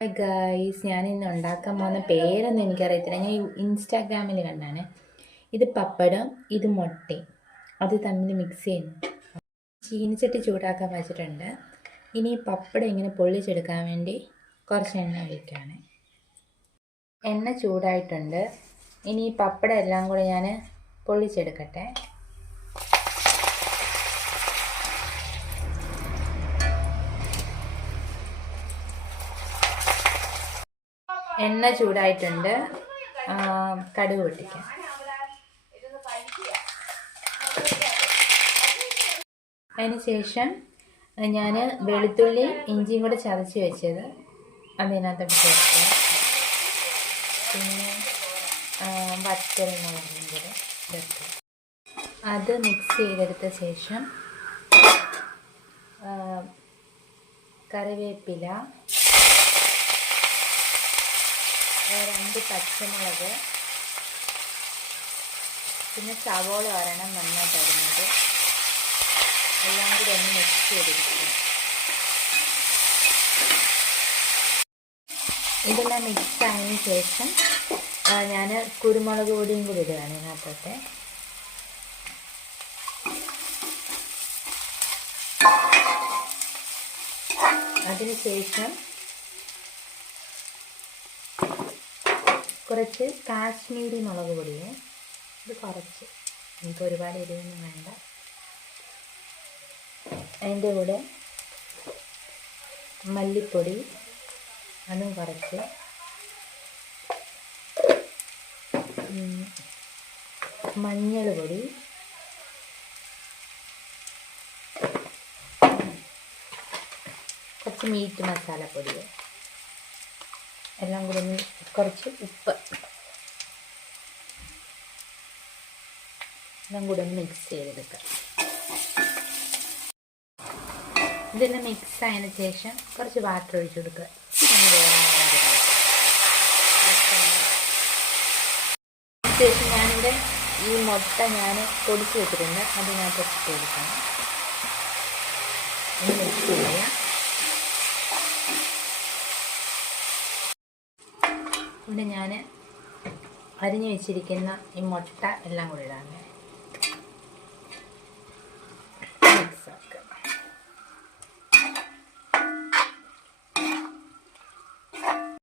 Hi guys, ഞാനിന്ന് ഉണ്ടാക്കാൻ പോകുന്ന പേരൊന്നും എനിക്കറിയത്തില്ല. ഞാൻ ഇൻസ്റ്റാഗ്രാമിൽ കണ്ടാണ്. ഇത് പപ്പടം, ഇത് മുട്ടയും അത് തമ്മിൽ മിക്സ് ചെയ്യുന്നു. ചീനിച്ചട്ടി ചൂടാക്കാൻ വെച്ചിട്ടുണ്ട്. ഇനി പപ്പടം ഇങ്ങനെ പൊള്ളിച്ചെടുക്കാൻ വേണ്ടി കുറച്ച് എണ്ണ ഒഴിക്കുകയാണ്. എണ്ണ ചൂടായിട്ടുണ്ട്. ഇനി ഈ പപ്പടം എല്ലാം കൂടെ ഞാൻ പൊള്ളിച്ചെടുക്കട്ടെ. എണ്ണ ചൂടായിട്ടുണ്ട്. കടുക് പൊട്ടിക്കാം. അതിനുശേഷം ഞാൻ വെളുത്തുള്ളി ഇഞ്ചിയും കൂടെ ചതച്ച് വെച്ചത് അതിനകത്തോട്ട് ചേർക്കുക. പിന്നെ വറ്റൽമുളകും കൂടെ ചേർക്കുക. അത് മിക്സ് ചെയ്തെടുത്ത ശേഷം കറിവേപ്പില, 2 പച്ചമുളക്, പിന്നെ സവോള ഒരെണ്ണം നന്നായിട്ട് അരിഞ്ഞത് എല്ലാം കൂടി ഒന്ന് മിക്സ് ചെയ്തിരിക്കുക. ഇതെല്ലാം മിക്സ് ആയതിനു ശേഷം ഞാൻ കുരുമുളക് പൊടിയും കൂടി ഇടുകയാണ് ഇതിനകത്തോട്ട്. അതിനുശേഷം കുറച്ച് കാശ്മീരി മുളക് പൊടിയെ, ഇത് കുറച്ച്, എനിക്ക് ഒരുപാട് എരിവൊന്നും വേണ്ട. അതിൻ്റെ കൂടെ മല്ലിപ്പൊടി, അതും കുറച്ച്, മഞ്ഞൾ പൊടി, കുറച്ച് മീറ്റ് മസാലപ്പൊടി, എല്ലാം കൂടി ഒന്ന്, കുറച്ച് ഉപ്പ്, എല്ലാം കൂടി ഒന്ന് മിക്സ് ചെയ്തെടുക്കുക. ഇതെല്ലാം മിക്സ് ആയതിനു ശേഷം കുറച്ച് വാട്ടർ ഒഴിച്ച് കൊടുക്കുക. അതിനുശേഷം ഞാനിവിടെ ഈ മുട്ട ഞാൻ പൊടിച്ച് വെച്ചിട്ടുണ്ട്, അതിനകത്ത് ഇട്ട് കൊടുക്കണം. ഒന്ന് മിക്സ് ചെയ്യുക. ഇവിടെ ഞാൻ അരിഞ്ഞു വെച്ചിരിക്കുന്ന ഈ മുട്ട എല്ലാം കൂടി ഇടാണ്.